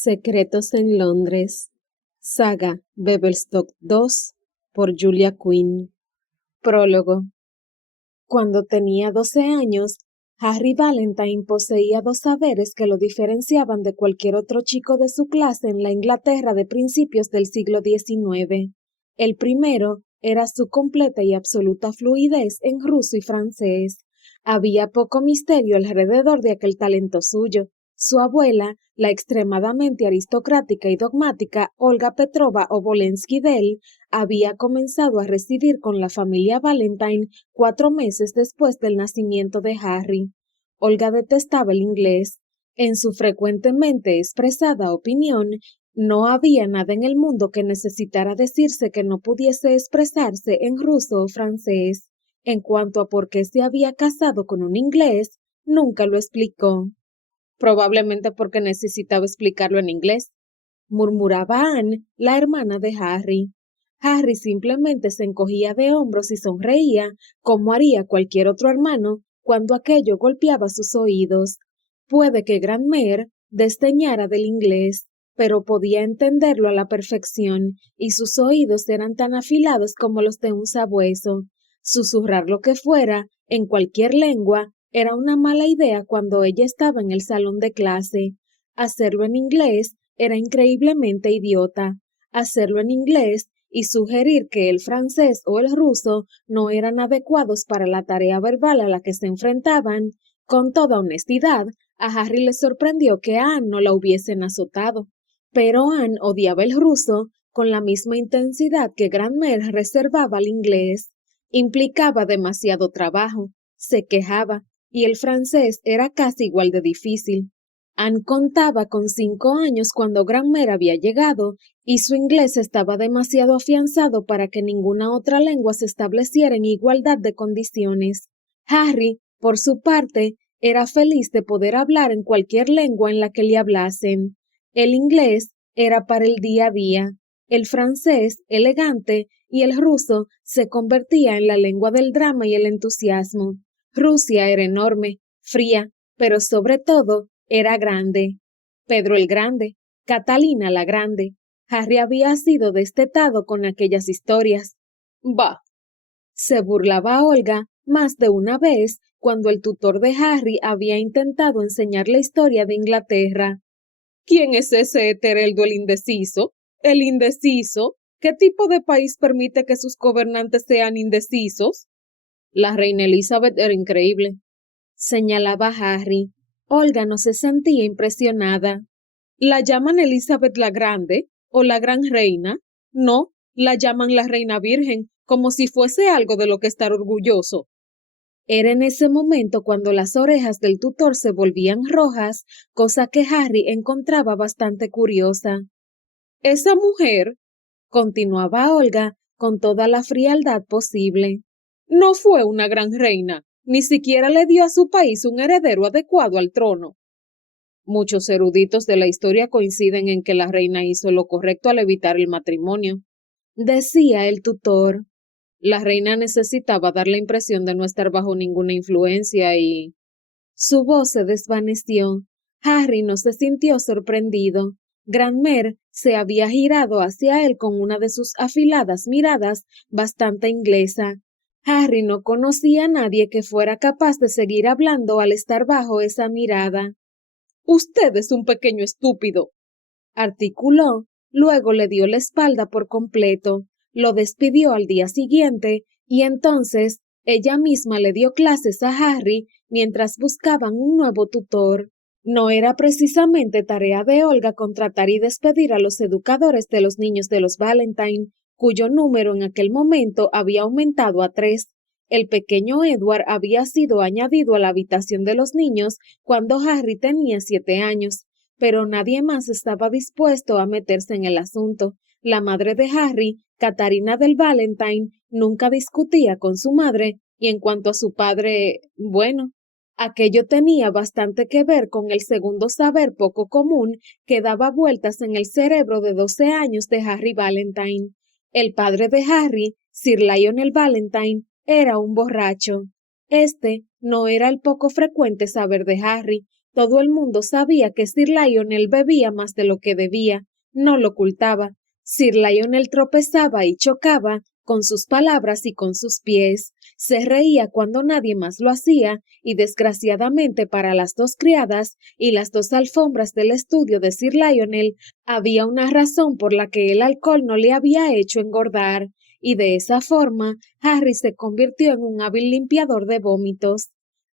Secretos en Londres. Saga Bevelstock 2 por Julia Quinn. Prólogo. Cuando tenía 12 años, Harry Valentine poseía dos saberes que lo diferenciaban de cualquier otro chico de su clase en la Inglaterra de principios del siglo XIX. El primero era su completa y absoluta fluidez en ruso y francés. Había poco misterio alrededor de aquel talento suyo. Su abuela, la extremadamente aristocrática y dogmática Olga Petrova Obolensky-Dell, había comenzado a residir con la familia Valentine 4 meses después del nacimiento de Harry. Olga detestaba el inglés. En su frecuentemente expresada opinión, no había nada en el mundo que necesitara decirse que no pudiese expresarse en ruso o francés. En cuanto a por qué se había casado con un inglés, nunca lo explicó. Probablemente porque necesitaba explicarlo en inglés, murmuraba Anne, la hermana de Harry. Harry simplemente se encogía de hombros y sonreía, como haría cualquier otro hermano cuando aquello golpeaba sus oídos. Puede que Grandmere desdeñara del inglés, pero podía entenderlo a la perfección, y sus oídos eran tan afilados como los de un sabueso. Susurrar lo que fuera, en cualquier lengua, era una mala idea cuando ella estaba en el salón de clase. Hacerlo en inglés era increíblemente idiota. Hacerlo en inglés y sugerir que el francés o el ruso no eran adecuados para la tarea verbal a la que se enfrentaban. Con toda honestidad, a Harry le sorprendió que a Anne no la hubiesen azotado. Pero Anne odiaba el ruso con la misma intensidad que Grandmere reservaba al inglés. Implicaba demasiado trabajo, se quejaba, y el francés era casi igual de difícil. Anne contaba con 5 años cuando Grandmere había llegado, y su inglés estaba demasiado afianzado para que ninguna otra lengua se estableciera en igualdad de condiciones. Harry, por su parte, era feliz de poder hablar en cualquier lengua en la que le hablasen. El inglés era para el día a día, el francés, elegante, y el ruso se convertía en la lengua del drama y el entusiasmo. Rusia era enorme, fría, pero sobre todo era grande. Pedro el Grande, Catalina la Grande. Harry había sido destetado con aquellas historias. Bah. Se burlaba Olga más de una vez cuando el tutor de Harry había intentado enseñar la historia de Inglaterra. ¿Quién es ese Etereldo el indeciso? ¿El indeciso? ¿Qué tipo de país permite que sus gobernantes sean indecisos? La reina Elizabeth era increíble, señalaba Harry. Olga no se sentía impresionada. ¿La llaman Elizabeth la Grande o la Gran Reina? No, la llaman la Reina Virgen, como si fuese algo de lo que estar orgulloso. Era en ese momento cuando las orejas del tutor se volvían rojas, cosa que Harry encontraba bastante curiosa. Esa mujer, continuaba Olga con toda la frialdad posible, no fue una gran reina, ni siquiera le dio a su país un heredero adecuado al trono. Muchos eruditos de la historia coinciden en que la reina hizo lo correcto al evitar el matrimonio, decía el tutor. La reina necesitaba dar la impresión de no estar bajo ninguna influencia y... Su voz se desvaneció. Harry no se sintió sorprendido. Grandmere se había girado hacia él con una de sus afiladas miradas bastante inglesa. Harry no conocía a nadie que fuera capaz de seguir hablando al estar bajo esa mirada. Usted es un pequeño estúpido, articuló, luego le dio la espalda por completo, lo despidió al día siguiente, y entonces ella misma le dio clases a Harry mientras buscaban un nuevo tutor. No era precisamente tarea de Olga contratar y despedir a los educadores de los niños de los Valentine, cuyo número en aquel momento había aumentado a 3. El pequeño Edward había sido añadido a la habitación de los niños cuando Harry tenía 7 años, pero nadie más estaba dispuesto a meterse en el asunto. La madre de Harry, Catarina del Valentine, nunca discutía con su madre, y en cuanto a su padre, bueno, aquello tenía bastante que ver con el segundo saber poco común que daba vueltas en el cerebro de 12 años de Harry Valentine. El padre de Harry, Sir Lionel Valentine, era un borracho. Este no era el poco frecuente saber de Harry, Todo el mundo sabía que Sir Lionel bebía más de lo que debía, no lo ocultaba. Sir Lionel tropezaba y chocaba con sus palabras y con sus pies. Se reía cuando nadie más lo hacía, y desgraciadamente para las dos criadas y las dos alfombras del estudio de Sir Lionel, había una razón por la que el alcohol no le había hecho engordar, y de esa forma Harry se convirtió en un hábil limpiador de vómitos.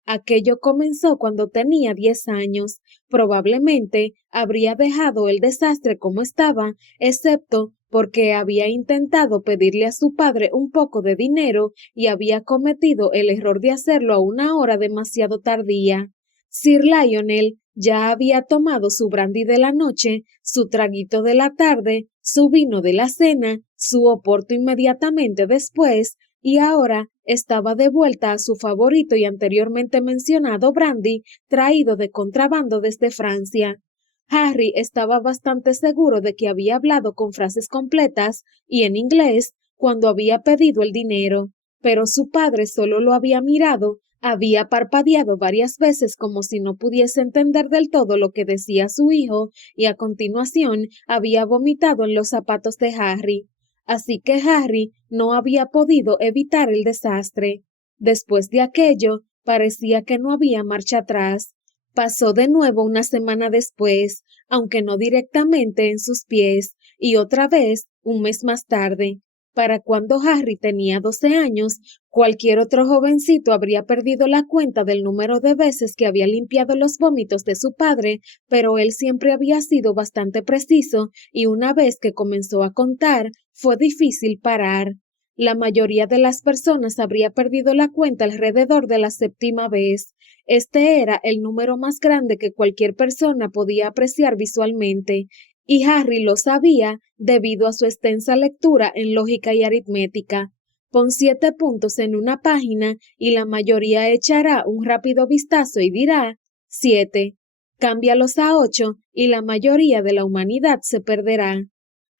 Aquello comenzó cuando tenía 10 años. Probablemente habría dejado el desastre como estaba, excepto porque había intentado pedirle a su padre un poco de dinero y había cometido el error de hacerlo a una hora demasiado tardía. Sir Lionel ya había tomado su brandy de la noche, su traguito de la tarde, su vino de la cena, su oporto inmediatamente después, y ahora estaba de vuelta a su favorito y anteriormente mencionado brandy, traído de contrabando desde Francia. Harry estaba bastante seguro de que había hablado con frases completas y en inglés cuando había pedido el dinero, pero su padre solo lo había mirado, había parpadeado varias veces como si no pudiese entender del todo lo que decía su hijo, y a continuación había vomitado en los zapatos de Harry. Así que Harry no había podido evitar el desastre. Después de aquello, parecía que no había marcha atrás. Pasó de nuevo una semana después, aunque no directamente en sus pies, y otra vez un mes más tarde. Para cuando Harry tenía 12 años, cualquier otro jovencito habría perdido la cuenta del número de veces que había limpiado los vómitos de su padre, pero él siempre había sido bastante preciso, y una vez que comenzó a contar, fue difícil parar. La mayoría de las personas habría perdido la cuenta alrededor de la séptima vez. Este era el número más grande que cualquier persona podía apreciar visualmente, y Harry lo sabía debido a su extensa lectura en lógica y aritmética. Pon 7 puntos en una página y la mayoría echará un rápido vistazo y dirá 7. Cámbialos a 8 y la mayoría de la humanidad se perderá.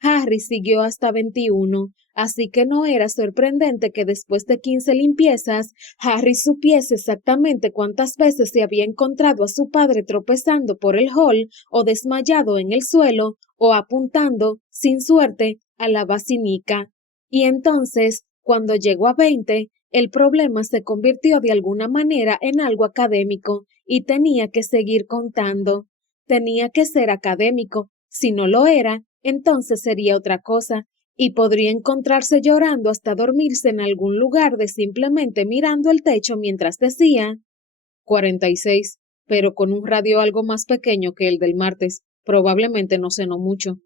Harry siguió hasta 21, así que no era sorprendente que después de 15 limpiezas, Harry supiese exactamente cuántas veces se había encontrado a su padre tropezando por el hall, o desmayado en el suelo, o apuntando, sin suerte, a la basinica. Y entonces, cuando llegó a 20, el problema se convirtió de alguna manera en algo académico, y tenía que seguir contando. Tenía que ser académico. Si no lo era, entonces sería otra cosa, y podría encontrarse llorando hasta dormirse en algún lugar de simplemente mirando el techo mientras decía 46, pero con un radio algo más pequeño que el del martes. Probablemente no cenó mucho.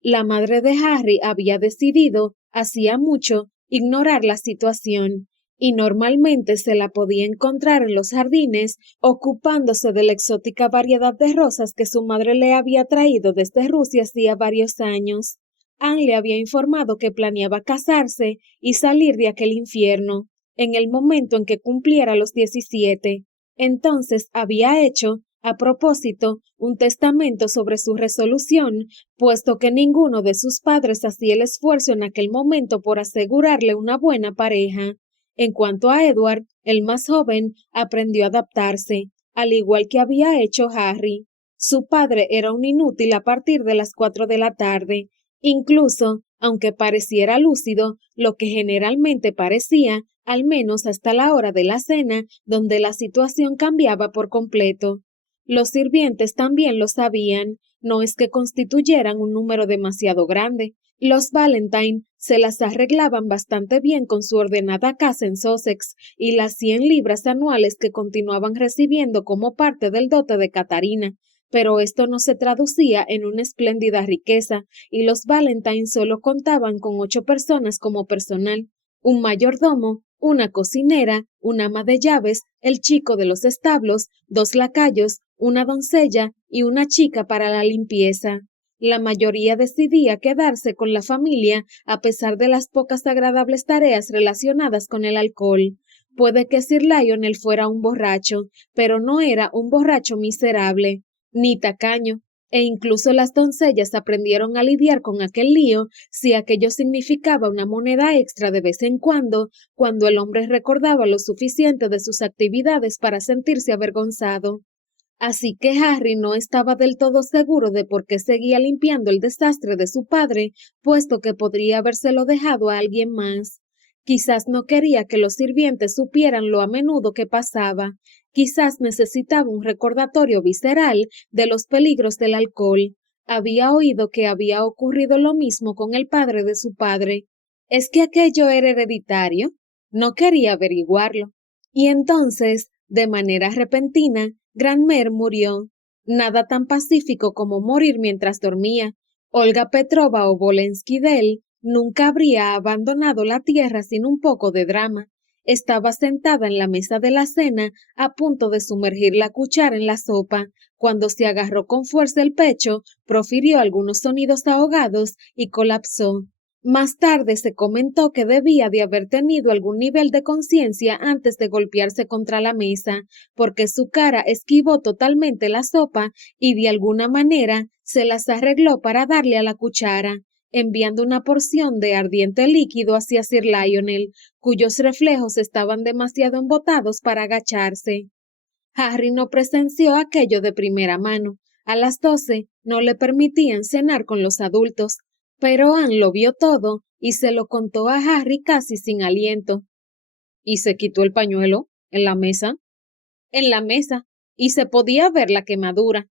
La madre de Harry había decidido, hacía mucho, ignorar la situación, y normalmente se la podía encontrar en los jardines, ocupándose de la exótica variedad de rosas que su madre le había traído desde Rusia hacía varios años. Anne le había informado que planeaba casarse y salir de aquel infierno, en el momento en que cumpliera los 17. Entonces había hecho, a propósito, un testamento sobre su resolución, puesto que ninguno de sus padres hacía el esfuerzo en aquel momento por asegurarle una buena pareja. En cuanto a Edward, el más joven, aprendió a adaptarse, al igual que había hecho Harry. Su padre era un inútil a partir de las 4 de la tarde. Incluso, aunque pareciera lúcido, lo que generalmente parecía, al menos hasta la hora de la cena, donde la situación cambiaba por completo. Los sirvientes también lo sabían, no es que constituyeran un número demasiado grande. Los Valentine se las arreglaban bastante bien con su ordenada casa en Sussex y las 100 libras anuales que continuaban recibiendo como parte del dote de Catarina, pero esto no se traducía en una espléndida riqueza, y los Valentine solo contaban con 8 personas como personal: un mayordomo, una cocinera, una ama de llaves, el chico de los establos, 2 lacayos, una doncella y una chica para la limpieza. La mayoría decidía quedarse con la familia a pesar de las pocas agradables tareas relacionadas con el alcohol. Puede que Sir Lionel fuera un borracho, pero no era un borracho miserable, ni tacaño, e incluso las doncellas aprendieron a lidiar con aquel lío si aquello significaba una moneda extra de vez en cuando el hombre recordaba lo suficiente de sus actividades para sentirse avergonzado. Así que Harry no estaba del todo seguro de por qué seguía limpiando el desastre de su padre, puesto que podría habérselo dejado a alguien más. Quizás no quería que los sirvientes supieran lo a menudo que pasaba. Quizás necesitaba un recordatorio visceral de los peligros del alcohol. Había oído que había ocurrido lo mismo con el padre de su padre. ¿Es que aquello era hereditario? No quería averiguarlo. Y entonces, de manera repentina, Granmer murió. Nada tan pacífico como morir mientras dormía. Olga Petrova o Bolensky Del nunca habría abandonado la tierra sin un poco de drama. Estaba sentada en la mesa de la cena, a punto de sumergir la cuchara en la sopa, cuando se agarró con fuerza el pecho, profirió algunos sonidos ahogados y colapsó. Más tarde se comentó que debía de haber tenido algún nivel de conciencia antes de golpearse contra la mesa, porque su cara esquivó totalmente la sopa y de alguna manera se las arregló para darle a la cuchara, enviando una porción de ardiente líquido hacia Sir Lionel, cuyos reflejos estaban demasiado embotados para agacharse. Harry no presenció aquello de primera mano. A las 12 no le permitían cenar con los adultos, pero Anne lo vio todo y se lo contó a Harry casi sin aliento. ¿Y se quitó el pañuelo? ¿En la mesa? En la mesa, y se podía ver la quemadura.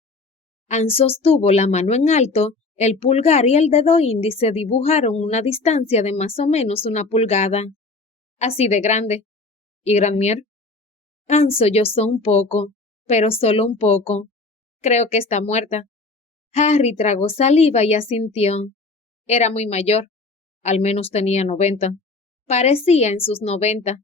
Anne sostuvo la mano en alto, el pulgar y el dedo índice dibujaron una distancia de más o menos 1 pulgada. Así de grande. ¿Y Granmier? Anne sollozó un poco, pero solo un poco. Creo que está muerta. Harry tragó saliva y asintió. Era muy mayor. Al menos tenía 90. Parecía en sus 90.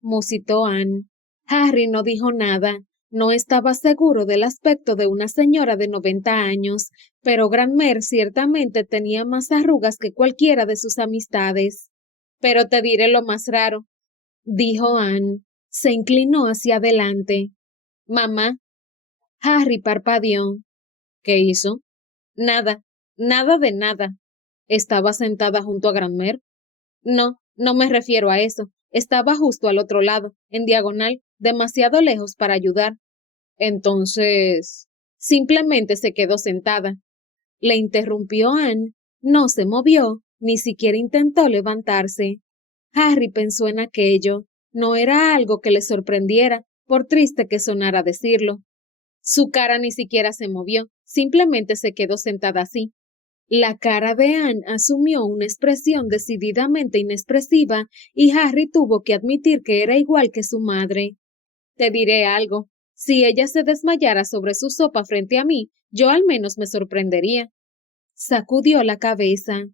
Musitó Anne. Harry no dijo nada. No estaba seguro del aspecto de una señora de 90 años, pero Granmer ciertamente tenía más arrugas que cualquiera de sus amistades. Pero te diré lo más raro, dijo Anne. Se inclinó hacia adelante. Mamá. Harry parpadeó. ¿Qué hizo? Nada, nada de nada. ¿Estaba sentada junto a Granmer? No, no me refiero a eso. Estaba justo al otro lado, en diagonal, demasiado lejos para ayudar. Entonces, simplemente se quedó sentada. Le interrumpió Anne. No se movió, ni siquiera intentó levantarse. Harry pensó en aquello. No era algo que le sorprendiera, por triste que sonara decirlo. Su cara ni siquiera se movió, simplemente se quedó sentada así. La cara de Anne asumió una expresión decididamente inexpresiva y Harry tuvo que admitir que era igual que su madre. Te diré algo. Si ella se desmayara sobre su sopa frente a mí, yo al menos me sorprendería. Sacudió la cabeza.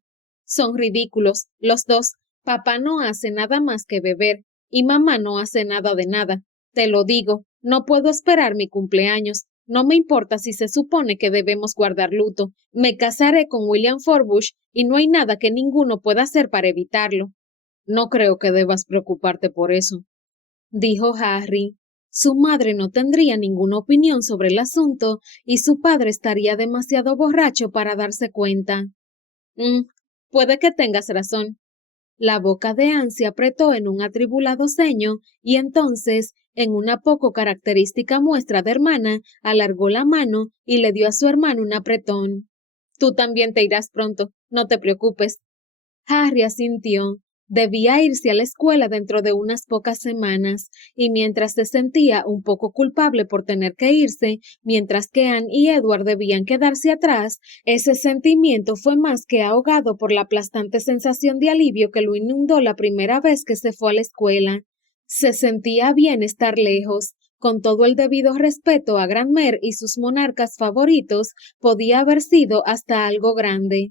Son ridículos, los dos. Papá no hace nada más que beber, y mamá no hace nada de nada. Te lo digo, no puedo esperar mi cumpleaños. No me importa si se supone que debemos guardar luto. Me casaré con William Forbush y no hay nada que ninguno pueda hacer para evitarlo. No creo que debas preocuparte por eso, dijo Harry. Su madre no tendría ninguna opinión sobre el asunto y su padre estaría demasiado borracho para darse cuenta. Mm, puede que tengas razón. La boca de Anne se apretó en un atribulado ceño y entonces, en una poco característica muestra de hermana, alargó la mano y le dio a su hermano un apretón. Tú también te irás pronto, no te preocupes. Harry asintió. Debía irse a la escuela dentro de unas pocas semanas, y mientras se sentía un poco culpable por tener que irse, mientras que Anne y Edward debían quedarse atrás, ese sentimiento fue más que ahogado por la aplastante sensación de alivio que lo inundó la primera vez que se fue a la escuela. Se sentía bien estar lejos. Con todo el debido respeto a Granmer y sus monarcas favoritos, podía haber sido hasta algo grande.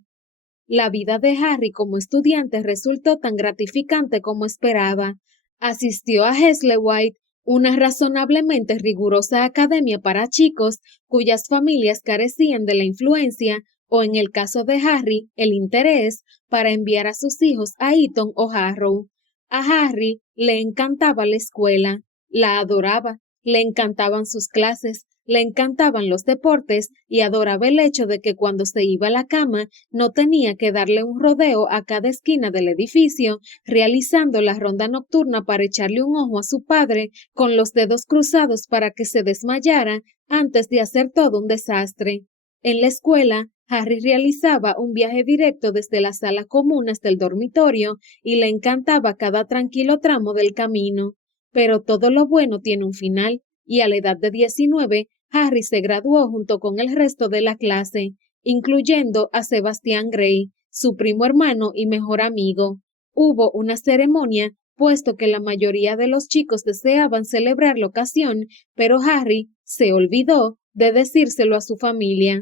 La vida de Harry como estudiante resultó tan gratificante como esperaba. Asistió a Heslewhite, una razonablemente rigurosa academia para chicos cuyas familias carecían de la influencia, o en el caso de Harry, el interés, para enviar a sus hijos a Eton o Harrow. A Harry le encantaba la escuela, la adoraba, le encantaban sus clases, Le encantaban los deportes y adoraba el hecho de que cuando se iba a la cama no tenía que darle un rodeo a cada esquina del edificio, realizando la ronda nocturna para echarle un ojo a su padre con los dedos cruzados para que se desmayara antes de hacer todo un desastre. En la escuela, Harry realizaba un viaje directo desde la sala común hasta el dormitorio y le encantaba cada tranquilo tramo del camino. Pero todo lo bueno tiene un final, y a la edad de 19, Harry se graduó junto con el resto de la clase, incluyendo a Sebastian Grey, su primo hermano y mejor amigo. Hubo una ceremonia, puesto que la mayoría de los chicos deseaban celebrar la ocasión, pero Harry se olvidó de decírselo a su familia.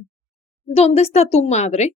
¿Dónde está tu madre?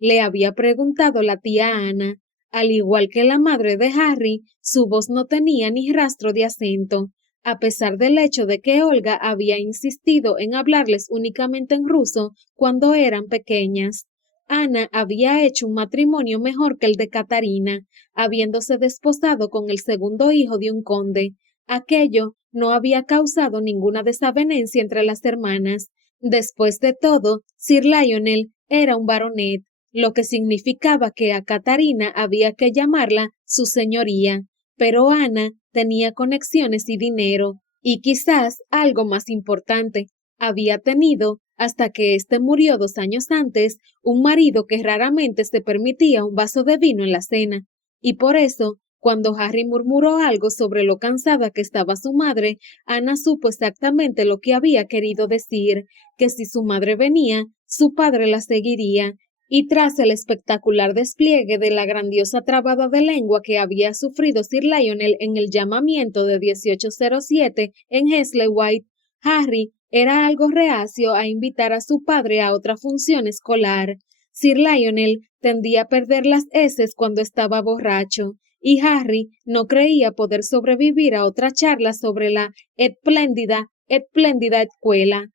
Le había preguntado la tía Ana. Al igual que la madre de Harry, su voz no tenía ni rastro de acento, a pesar del hecho de que Olga había insistido en hablarles únicamente en ruso cuando eran pequeñas. Ana había hecho un matrimonio mejor que el de Catarina, habiéndose desposado con el segundo hijo de un conde. Aquello no había causado ninguna desavenencia entre las hermanas. Después de todo, Sir Lionel era un baronet, lo que significaba que a Catarina había que llamarla su señoría, pero Ana tenía conexiones y dinero, y quizás algo más importante, había tenido, hasta que éste murió 2 años antes, un marido que raramente se permitía un vaso de vino en la cena, y por eso, cuando Harry murmuró algo sobre lo cansada que estaba su madre, Ana supo exactamente lo que había querido decir, que si su madre venía, su padre la seguiría, y tras el espectacular despliegue de la grandiosa trabada de lengua que había sufrido Sir Lionel en el llamamiento de 1807 en Heslewhite, Harry era algo reacio a invitar a su padre a otra función escolar. Sir Lionel tendía a perder las heces cuando estaba borracho, y Harry no creía poder sobrevivir a otra charla sobre la espléndida escuela,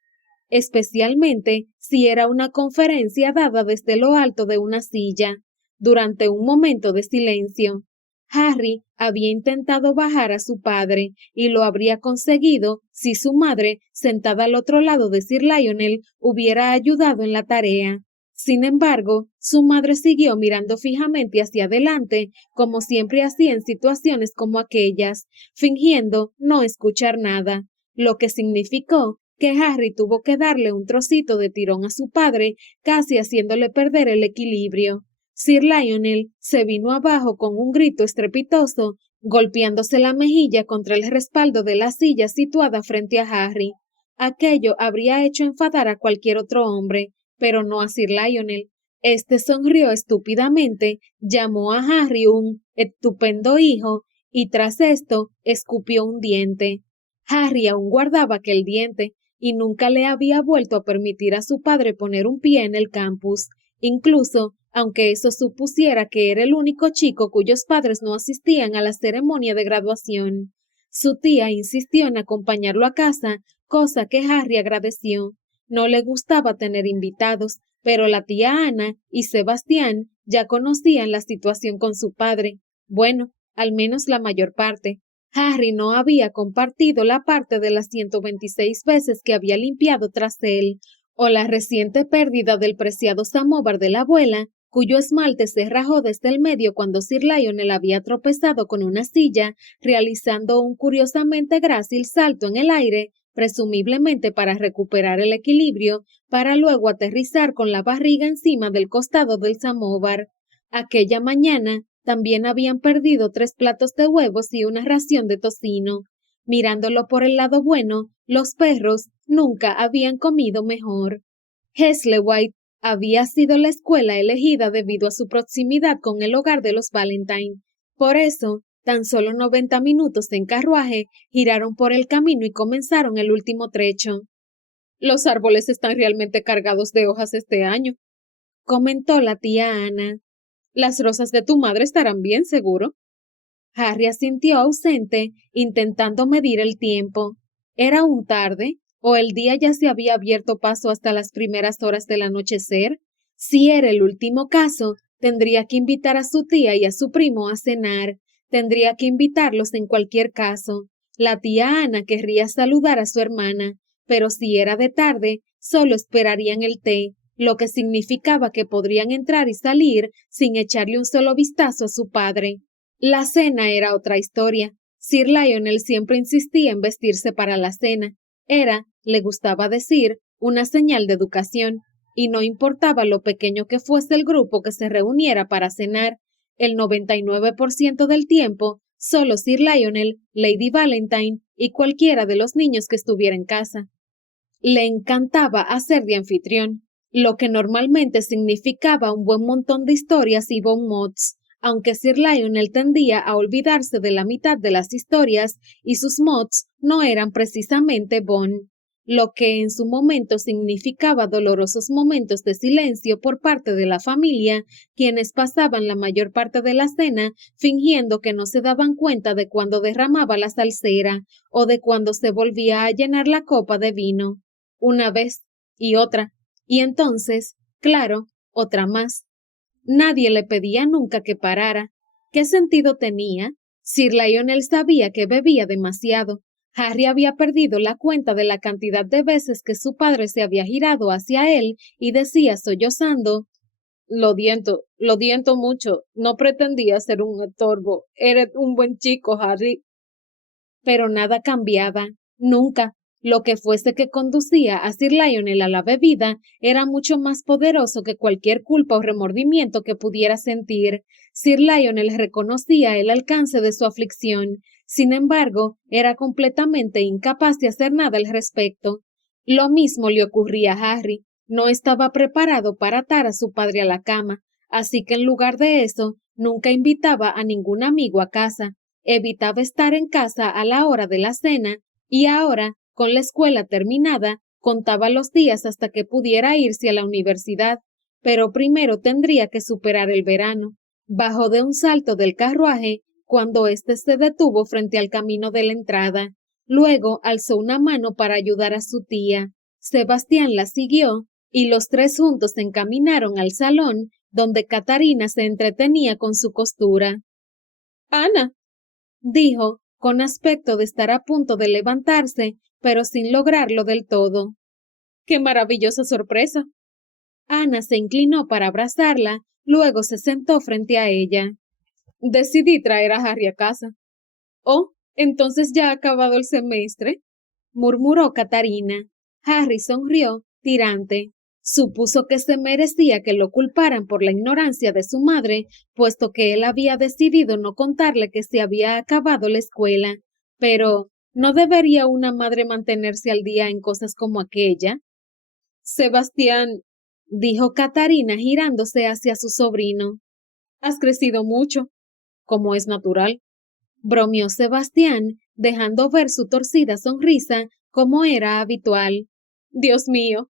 especialmente si era una conferencia dada desde lo alto de una silla. Durante un momento de silencio, Harry había intentado bajar a su padre y lo habría conseguido si su madre, sentada al otro lado de Sir Lionel, hubiera ayudado en la tarea. Sin embargo, su madre siguió mirando fijamente hacia adelante, como siempre hacía en situaciones como aquellas, fingiendo no escuchar nada, lo que significó que Harry tuvo que darle un trocito de tirón a su padre, casi haciéndole perder el equilibrio. Sir Lionel se vino abajo con un grito estrepitoso, golpeándose la mejilla contra el respaldo de la silla situada frente a Harry. Aquello habría hecho enfadar a cualquier otro hombre, pero no a Sir Lionel. Este sonrió estúpidamente, llamó a Harry un estupendo hijo, y tras esto escupió un diente. Harry aún guardaba aquel diente, y nunca le había vuelto a permitir a su padre poner un pie en el campus, incluso aunque eso supusiera que era el único chico cuyos padres no asistían a la ceremonia de graduación. Su tía insistió en acompañarlo a casa, cosa que Harry agradeció. No le gustaba tener invitados, pero la tía Ana y Sebastián ya conocían la situación con su padre. Bueno, al menos la mayor parte. Harry no había compartido la parte de las 126 veces que había limpiado tras él, o la reciente pérdida del preciado samóvar de la abuela, cuyo esmalte se rajó desde el medio cuando Sir Lionel había tropezado con una silla, realizando un curiosamente grácil salto en el aire, presumiblemente para recuperar el equilibrio, para luego aterrizar con la barriga encima del costado del samóvar. Aquella mañana también habían perdido 3 platos de huevos y una ración de tocino. Mirándolo por el lado bueno, los perros nunca habían comido mejor. Heslewhite había sido la escuela elegida debido a su proximidad con el hogar de los Valentine. Por eso, tan solo 90 minutos en carruaje giraron por el camino y comenzaron el último trecho. Los árboles están realmente cargados de hojas este año, comentó la tía Ana. Las rosas de tu madre estarán bien, seguro. Harry asintió ausente, intentando medir el tiempo. ¿Era aún tarde? ¿O el día ya se había abierto paso hasta las primeras horas del anochecer? Si era el último caso, tendría que invitar a su tía y a su primo a cenar. Tendría que invitarlos en cualquier caso. La tía Ana querría saludar a su hermana, pero si era de tarde, solo esperarían el té, lo que significaba que podrían entrar y salir sin echarle un solo vistazo a su padre. La cena era otra historia. Sir Lionel siempre insistía en vestirse para la cena. Era, le gustaba decir, una señal de educación, y no importaba lo pequeño que fuese el grupo que se reuniera para cenar, el 99% del tiempo, solo Sir Lionel, Lady Valentine y cualquiera de los niños que estuviera en casa. Le encantaba hacer de anfitrión, lo que normalmente significaba un buen montón de historias y bon mots, aunque Sir Lionel tendía a olvidarse de la mitad de las historias y sus mots no eran precisamente bon, lo que en su momento significaba dolorosos momentos de silencio por parte de la familia, quienes pasaban la mayor parte de la cena fingiendo que no se daban cuenta de cuando derramaba la salsera o de cuando se volvía a llenar la copa de vino. Una vez y otra, y entonces, claro, otra más. Nadie le pedía nunca que parara. ¿Qué sentido tenía? Sir Lionel sabía que bebía demasiado. Harry había perdido la cuenta de la cantidad de veces que su padre se había girado hacia él y decía sollozando: lo diento mucho, no pretendía ser un estorbo, eres un buen chico, Harry. Pero nada cambiaba, nunca. Lo que fuese que conducía a Sir Lionel a la bebida era mucho más poderoso que cualquier culpa o remordimiento que pudiera sentir. Sir Lionel reconocía el alcance de su aflicción. Sin embargo, era completamente incapaz de hacer nada al respecto. Lo mismo le ocurría a Harry. No estaba preparado para atar a su padre a la cama, así que en lugar de eso, nunca invitaba a ningún amigo a casa. Evitaba estar en casa a la hora de la cena y ahora, con la escuela terminada, contaba los días hasta que pudiera irse a la universidad, pero primero tendría que superar el verano. Bajó de un salto del carruaje cuando éste se detuvo frente al camino de la entrada. Luego alzó una mano para ayudar a su tía. Sebastián la siguió y los tres juntos se encaminaron al salón donde Catarina se entretenía con su costura. Ana, dijo, con aspecto de estar a punto de levantarse, pero sin lograrlo del todo. ¡Qué maravillosa sorpresa! Ana se inclinó para abrazarla, luego se sentó frente a ella. Decidí traer a Harry a casa. Oh, entonces ya ha acabado el semestre, murmuró Catarina. Harry sonrió, tirante. Supuso que se merecía que lo culparan por la ignorancia de su madre, puesto que él había decidido no contarle que se había acabado la escuela. Pero, ¿no debería una madre mantenerse al día en cosas como aquella? Sebastián, dijo Catarina girándose hacia su sobrino. Has crecido mucho, como es natural. Bromeó Sebastián, dejando ver su torcida sonrisa como era habitual. Dios mío,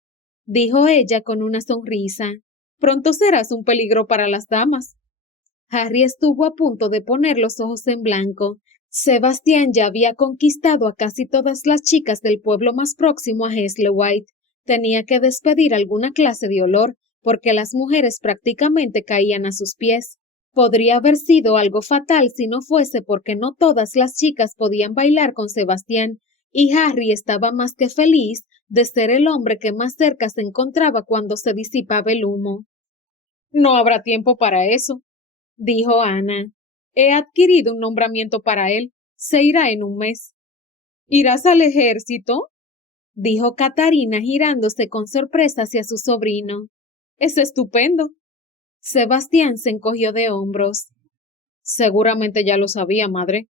dijo ella con una sonrisa. Pronto serás un peligro para las damas. Harry estuvo a punto de poner los ojos en blanco. Sebastián ya había conquistado a casi todas las chicas del pueblo más próximo a Heslewhite. Tenía que despedir alguna clase de olor, porque las mujeres prácticamente caían a sus pies. Podría haber sido algo fatal si no fuese porque no todas las chicas podían bailar con Sebastián, y Harry estaba más que feliz de ser el hombre que más cerca se encontraba cuando se disipaba el humo. No habrá tiempo para eso, dijo Ana. He adquirido un nombramiento para él. Se irá en un mes. ¿Irás al ejército? Dijo Catarina girándose con sorpresa hacia su sobrino. Es estupendo. Sebastián se encogió de hombros. Seguramente ya lo sabía, madre,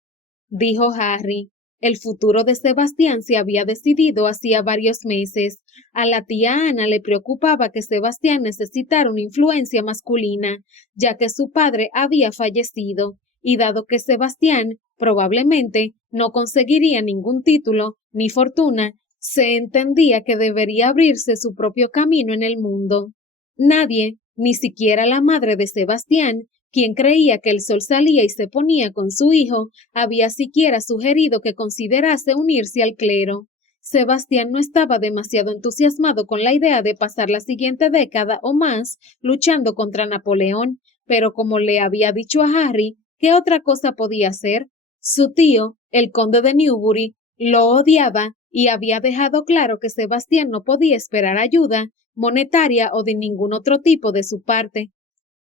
dijo Harry. El futuro de Sebastián se había decidido hacía varios meses. A la tía Ana le preocupaba que Sebastián necesitara una influencia masculina, ya que su padre había fallecido, y dado que Sebastián probablemente no conseguiría ningún título ni fortuna, se entendía que debería abrirse su propio camino en el mundo. Nadie, ni siquiera la madre de Sebastián, quien creía que el sol salía y se ponía con su hijo, había siquiera sugerido que considerase unirse al clero. Sebastián no estaba demasiado entusiasmado con la idea de pasar la siguiente década o más luchando contra Napoleón, pero como le había dicho a Harry, ¿qué otra cosa podía hacer? Su tío, el conde de Newbury, lo odiaba y había dejado claro que Sebastián no podía esperar ayuda monetaria o de ningún otro tipo de su parte.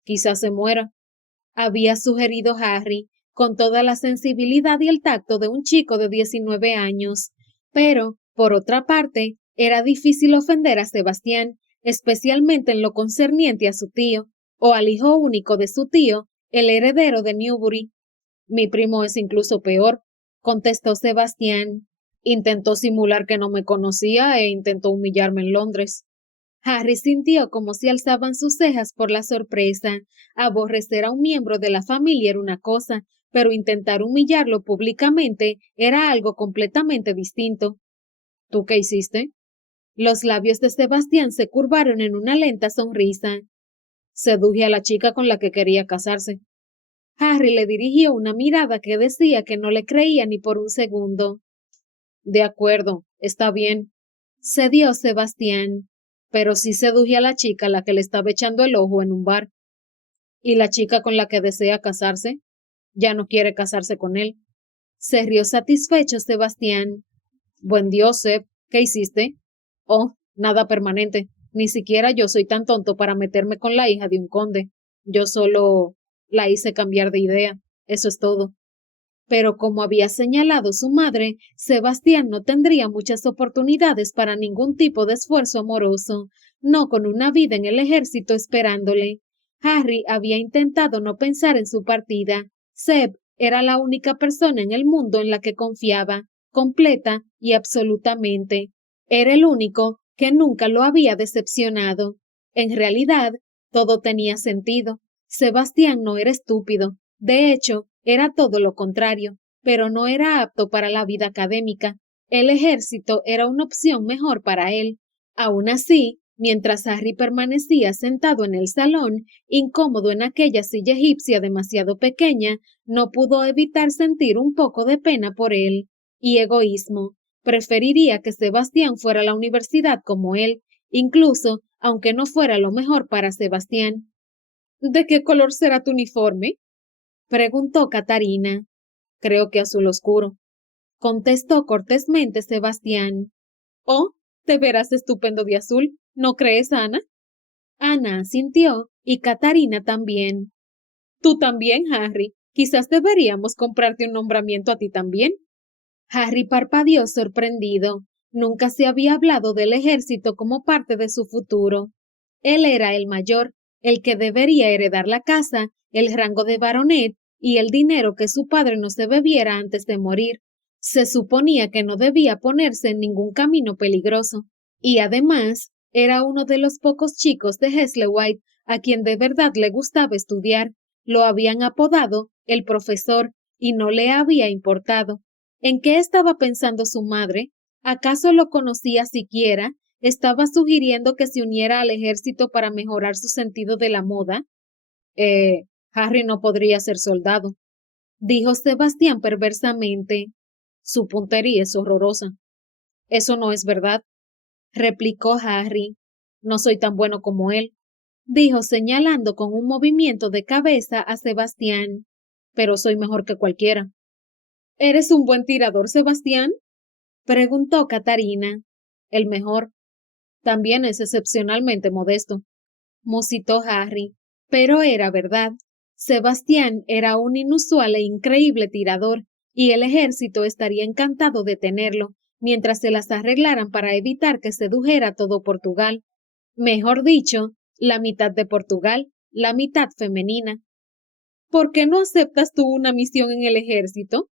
Quizás se muera, había sugerido Harry, con toda la sensibilidad y el tacto de un chico de 19 años. Pero, por otra parte, era difícil ofender a Sebastián, especialmente en lo concerniente a su tío, o al hijo único de su tío, el heredero de Newbury. Mi primo es incluso peor, contestó Sebastián. Intentó simular que no me conocía e intentó humillarme en Londres. Harry sintió como si alzaban sus cejas por la sorpresa. Aborrecer a un miembro de la familia era una cosa, pero intentar humillarlo públicamente era algo completamente distinto. ¿Tú qué hiciste? Los labios de Sebastián se curvaron en una lenta sonrisa. Seduje a la chica con la que quería casarse. Harry le dirigió una mirada que decía que no le creía ni por un segundo. De acuerdo, está bien, cedió Sebastián, pero sí seduje a la chica a la que le estaba echando el ojo en un bar. ¿Y la chica con la que desea casarse? Ya no quiere casarse con él. Se rió satisfecho Sebastián. Buen Dios, Seb, ¿qué hiciste? Oh, nada permanente. Ni siquiera yo soy tan tonto para meterme con la hija de un conde. Yo solo la hice cambiar de idea. Eso es todo. Pero como había señalado su madre, Sebastián no tendría muchas oportunidades para ningún tipo de esfuerzo amoroso, no con una vida en el ejército esperándole. Harry había intentado no pensar en su partida. Seb era la única persona en el mundo en la que confiaba, completa y absolutamente. Era el único que nunca lo había decepcionado. En realidad, todo tenía sentido. Sebastián no era estúpido. De hecho, era todo lo contrario, pero no era apto para la vida académica. El ejército era una opción mejor para él. Aún así, mientras Harry permanecía sentado en el salón, incómodo en aquella silla egipcia demasiado pequeña, no pudo evitar sentir un poco de pena por él. Y egoísmo. Preferiría que Sebastián fuera a la universidad como él, incluso aunque no fuera lo mejor para Sebastián. ¿De qué color será tu uniforme? Preguntó Catarina. Creo que azul oscuro, contestó cortésmente Sebastián. Oh, te verás estupendo de azul, ¿no crees, Ana? Ana asintió y Catarina también. Tú también, Harry. Quizás deberíamos comprarte un nombramiento a ti también. Harry parpadeó sorprendido. Nunca se había hablado del ejército como parte de su futuro. Él era el mayor, el que debería heredar la casa, el rango de baronet y el dinero que su padre no se bebiera antes de morir. Se suponía que no debía ponerse en ningún camino peligroso. Y además, era uno de los pocos chicos de Heslewhite a quien de verdad le gustaba estudiar. Lo habían apodado el profesor y no le había importado. ¿En qué estaba pensando su madre? ¿Acaso lo conocía siquiera? ¿Estaba sugiriendo que se uniera al ejército para mejorar su sentido de la moda? Harry no podría ser soldado, dijo Sebastián perversamente. Su puntería es horrorosa. Eso no es verdad, replicó Harry. No soy tan bueno como él, dijo señalando con un movimiento de cabeza a Sebastián. Pero soy mejor que cualquiera. ¿Eres un buen tirador, Sebastián? Preguntó Catarina. El mejor. También es excepcionalmente modesto, musitó Harry. Pero era verdad. Sebastián era un inusual e increíble tirador, y el ejército estaría encantado de tenerlo, mientras se las arreglaran para evitar que sedujera todo Portugal. Mejor dicho, la mitad de Portugal, la mitad femenina. ¿Por qué no aceptas tú una misión en el ejército?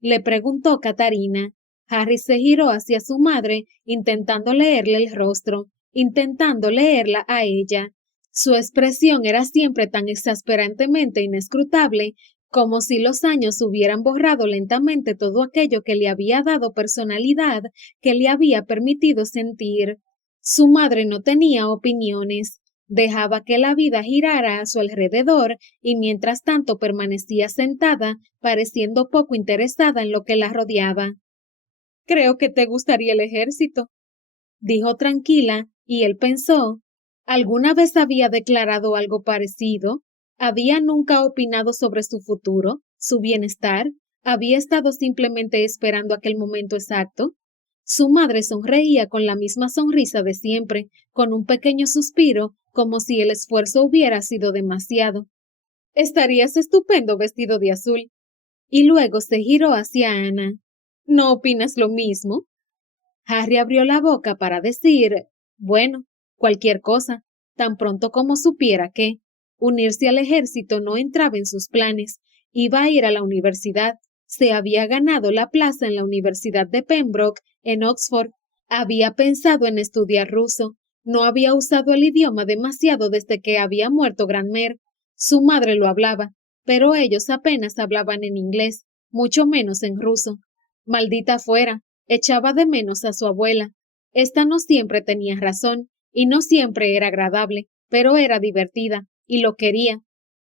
Le preguntó Catarina. Harry se giró hacia su madre, intentando leerle el rostro, intentando leerla a ella. Su expresión era siempre tan exasperantemente inescrutable, como si los años hubieran borrado lentamente todo aquello que le había dado personalidad, que le había permitido sentir. Su madre no tenía opiniones. Dejaba que la vida girara a su alrededor y mientras tanto permanecía sentada, pareciendo poco interesada en lo que la rodeaba. Creo que te gustaría el ejército, dijo tranquila, y él pensó, ¿alguna vez había declarado algo parecido? ¿Había nunca opinado sobre su futuro, su bienestar? ¿Había estado simplemente esperando aquel momento exacto? Su madre sonreía con la misma sonrisa de siempre, con un pequeño suspiro, como si el esfuerzo hubiera sido demasiado. Estarías estupendo vestido de azul. Y luego se giró hacia Ana. ¿No opinas lo mismo? Harry abrió la boca para decir, bueno, cualquier cosa, tan pronto como supiera que unirse al ejército no entraba en sus planes. Iba a ir a la universidad. Se había ganado la plaza en la Universidad de Pembroke, en Oxford. Había pensado en estudiar ruso. No había usado el idioma demasiado desde que había muerto Granmer. Su madre lo hablaba, pero ellos apenas hablaban en inglés, mucho menos en ruso. Maldita fuera, echaba de menos a su abuela. Esta no siempre tenía razón, y no siempre era agradable, pero era divertida, y lo quería.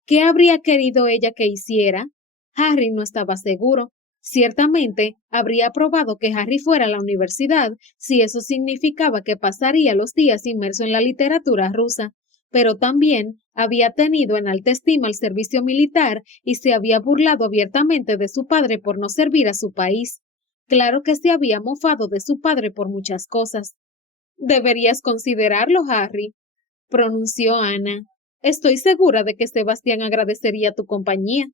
¿Qué habría querido ella que hiciera? Harry no estaba seguro. Ciertamente, habría probado que Harry fuera a la universidad si eso significaba que pasaría los días inmerso en la literatura rusa, pero también había tenido en alta estima el servicio militar y se había burlado abiertamente de su padre por no servir a su país. Claro que se había mofado de su padre por muchas cosas. Deberías considerarlo, Harry, pronunció Ana. Estoy segura de que Sebastián agradecería tu compañía.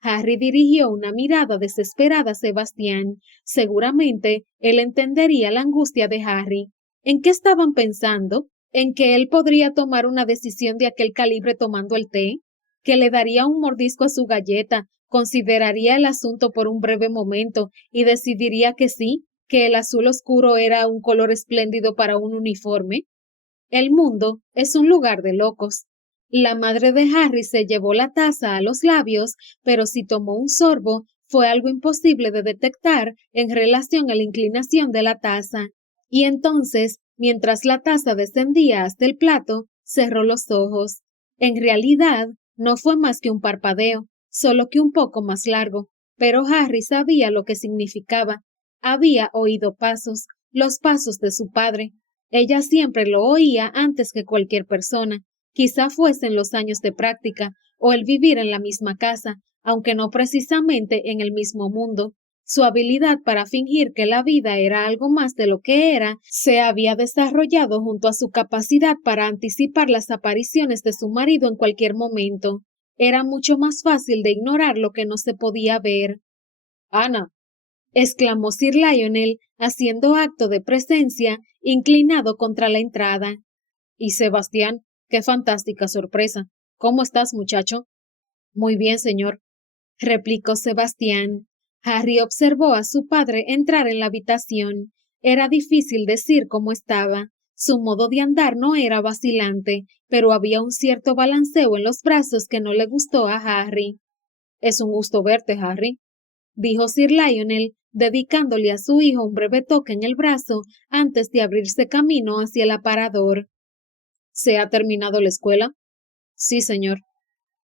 Harry dirigió una mirada desesperada a Sebastián. Seguramente él entendería la angustia de Harry. ¿En qué estaban pensando? ¿En que él podría tomar una decisión de aquel calibre tomando el té? ¿Que le daría un mordisco a su galleta, consideraría el asunto por un breve momento y decidiría que sí, que el azul oscuro era un color espléndido para un uniforme? El mundo es un lugar de locos. La madre de Harry se llevó la taza a los labios, pero si tomó un sorbo, fue algo imposible de detectar en relación a la inclinación de la taza. Y entonces, mientras la taza descendía hasta el plato, cerró los ojos. En realidad, no fue más que un parpadeo, solo que un poco más largo, pero Harry sabía lo que significaba. Había oído pasos, los pasos de su padre. Ella siempre lo oía antes que cualquier persona, quizá fuesen los años de práctica o el vivir en la misma casa, aunque no precisamente en el mismo mundo. Su habilidad para fingir que la vida era algo más de lo que era se había desarrollado junto a su capacidad para anticipar las apariciones de su marido en cualquier momento. Era mucho más fácil de ignorar lo que no se podía ver. Ana, exclamó Sir Lionel, haciendo acto de presencia, inclinado contra la entrada. Y Sebastián, qué fantástica sorpresa. ¿Cómo estás, muchacho? Muy bien, señor, replicó Sebastián. Harry observó a su padre entrar en la habitación. Era difícil decir cómo estaba. Su modo de andar no era vacilante, pero había un cierto balanceo en los brazos que no le gustó a Harry. Es un gusto verte, Harry, dijo Sir Lionel, dedicándole a su hijo un breve toque en el brazo antes de abrirse camino hacia el aparador. ¿Se ha terminado la escuela? Sí, señor,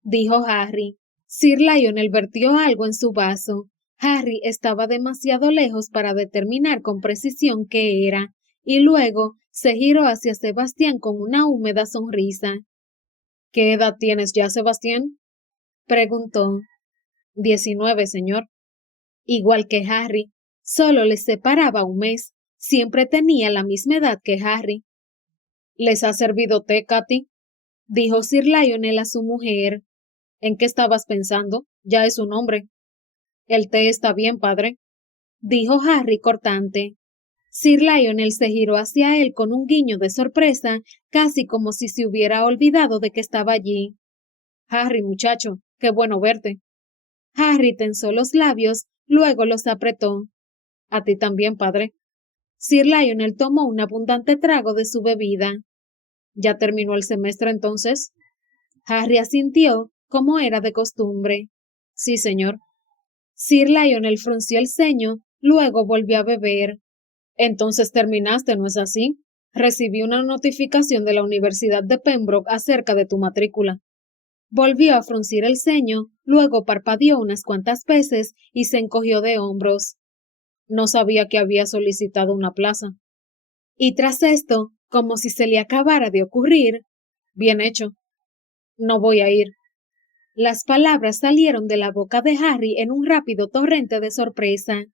dijo Harry. Sir Lionel vertió algo en su vaso. Harry estaba demasiado lejos para determinar con precisión qué era, y luego se giró hacia Sebastián con una húmeda sonrisa. ¿Qué edad tienes ya, Sebastián? Preguntó. 19, señor. Igual que Harry, solo les separaba un mes. Siempre tenía la misma edad que Harry. ¿Les ha servido té, Katy? Dijo Sir Lionel a su mujer. ¿En qué estabas pensando? Ya es un hombre. El té está bien, padre, dijo Harry cortante. Sir Lionel se giró hacia él con un guiño de sorpresa, casi como si se hubiera olvidado de que estaba allí. Harry, muchacho, qué bueno verte. Harry tensó los labios, luego los apretó. A ti también, padre. Sir Lionel tomó un abundante trago de su bebida. ¿Ya terminó el semestre entonces? Harry asintió, como era de costumbre. Sí, señor. Sir Lionel frunció el ceño, luego volvió a beber. Entonces terminaste, ¿no es así? Recibí una notificación de la Universidad de Pembroke acerca de tu matrícula. Volvió a fruncir el ceño, luego parpadeó unas cuantas veces y se encogió de hombros. No sabía que había solicitado una plaza. Y tras esto, como si se le acabara de ocurrir, bien hecho. No voy a ir. Las palabras salieron de la boca de Harry en un rápido torrente de sorpresa.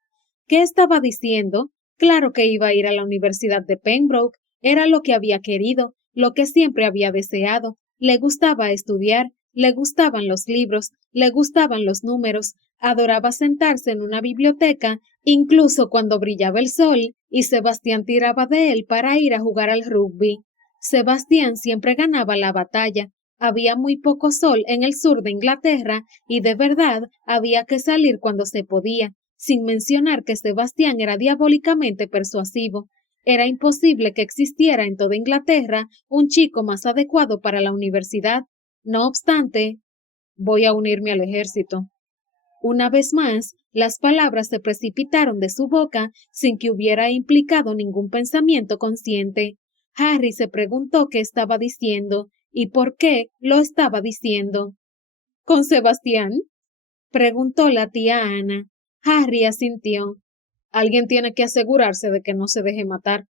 ¿Qué estaba diciendo? Claro que iba a ir a la Universidad de Pembroke, era lo que había querido, lo que siempre había deseado. Le gustaba estudiar, le gustaban los libros, le gustaban los números, adoraba sentarse en una biblioteca, incluso cuando brillaba el sol, y Sebastián tiraba de él para ir a jugar al rugby. Sebastián siempre ganaba la batalla. Había muy poco sol en el sur de Inglaterra y de verdad había que salir cuando se podía, sin mencionar que Sebastián era diabólicamente persuasivo. Era imposible que existiera en toda Inglaterra un chico más adecuado para la universidad. No obstante, voy a unirme al ejército. Una vez más, las palabras se precipitaron de su boca sin que hubiera implicado ningún pensamiento consciente. Harry se preguntó qué estaba diciendo y por qué lo estaba diciendo. ¿Con Sebastián? Preguntó la tía Ana. Harry asintió. Alguien tiene que asegurarse de que no se deje matar.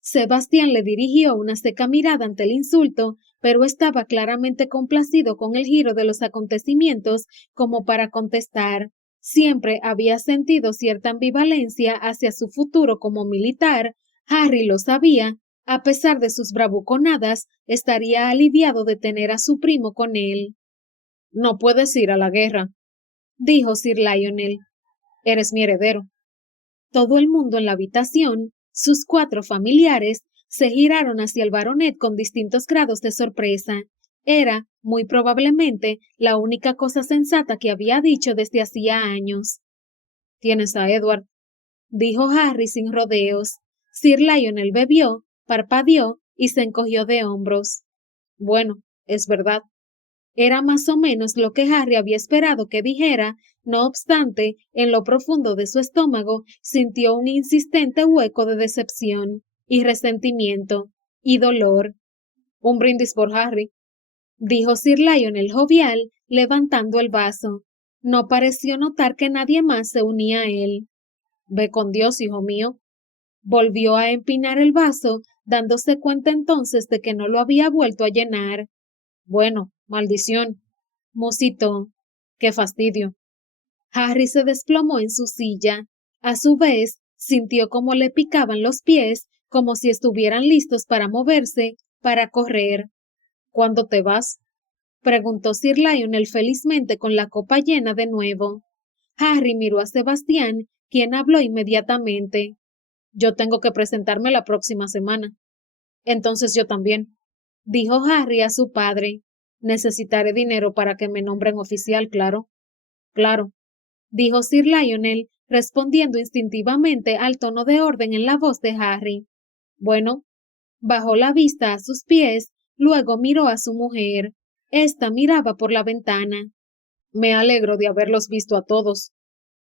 Sebastián le dirigió una seca mirada ante el insulto, pero estaba claramente complacido con el giro de los acontecimientos como para contestar. Siempre había sentido cierta ambivalencia hacia su futuro como militar. Harry lo sabía. A pesar de sus bravuconadas, estaría aliviado de tener a su primo con él. No puedes ir a la guerra, dijo Sir Lionel. Eres mi heredero. Todo el mundo en la habitación, sus 4 familiares, se giraron hacia el baronet con distintos grados de sorpresa. Era, muy probablemente, la única cosa sensata que había dicho desde hacía años. Tienes a Edward, dijo Harry sin rodeos. Sir Lionel bebió, parpadeó y se encogió de hombros. Bueno, es verdad. Era más o menos lo que Harry había esperado que dijera. No obstante, en lo profundo de su estómago sintió un insistente hueco de decepción, y resentimiento, y dolor. Un brindis por Harry, dijo Sir Lionel jovial, levantando el vaso. No pareció notar que nadie más se unía a él. Ve con Dios, hijo mío. Volvió a empinar el vaso, dándose cuenta entonces de que no lo había vuelto a llenar. Bueno, maldición, musitó. Qué fastidio. Harry se desplomó en su silla. A su vez, sintió como le picaban los pies, como si estuvieran listos para moverse, para correr. ¿Cuándo te vas? Preguntó Sir Lionel felizmente con la copa llena de nuevo. Harry miró a Sebastián, quien habló inmediatamente. Yo tengo que presentarme la próxima semana. Entonces yo también, dijo Harry a su padre. Necesitaré dinero para que me nombren oficial, claro. Claro, dijo Sir Lionel, respondiendo instintivamente al tono de orden en la voz de Harry. Bueno, bajó la vista a sus pies, luego miró a su mujer. Esta miraba por la ventana. Me alegro de haberlos visto a todos,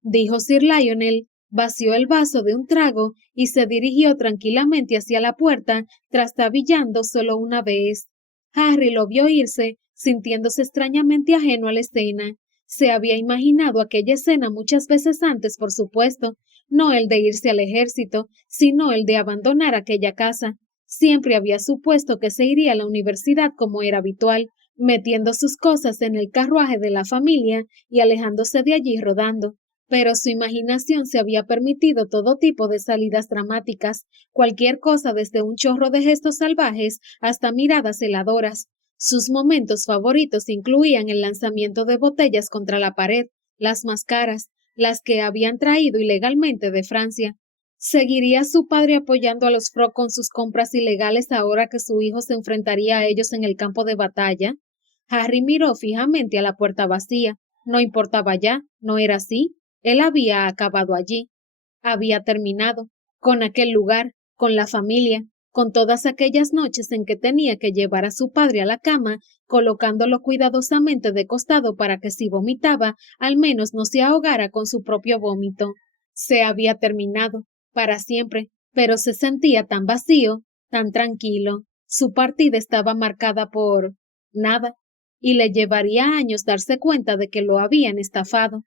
dijo Sir Lionel, vació el vaso de un trago y se dirigió tranquilamente hacia la puerta, trastabillando solo una vez. Harry lo vio irse, sintiéndose extrañamente ajeno a la escena. Se había imaginado aquella escena muchas veces antes, por supuesto, no el de irse al ejército, sino el de abandonar aquella casa. Siempre había supuesto que se iría a la universidad como era habitual, metiendo sus cosas en el carruaje de la familia y alejándose de allí rodando. Pero su imaginación se había permitido todo tipo de salidas dramáticas, cualquier cosa desde un chorro de gestos salvajes hasta miradas heladoras. Sus momentos favoritos incluían el lanzamiento de botellas contra la pared, las más caras, las que habían traído ilegalmente de Francia. ¿Seguiría su padre apoyando a los Frog con sus compras ilegales ahora que su hijo se enfrentaría a ellos en el campo de batalla? Harry miró fijamente a la puerta vacía. No importaba ya, ¿no era así? Él había acabado allí. Había terminado, con aquel lugar, con la familia, con todas aquellas noches en que tenía que llevar a su padre a la cama, colocándolo cuidadosamente de costado para que si vomitaba, al menos no se ahogara con su propio vómito. Se había terminado, para siempre, pero se sentía tan vacío, tan tranquilo. Su partida estaba marcada por nada, y le llevaría años darse cuenta de que lo habían estafado.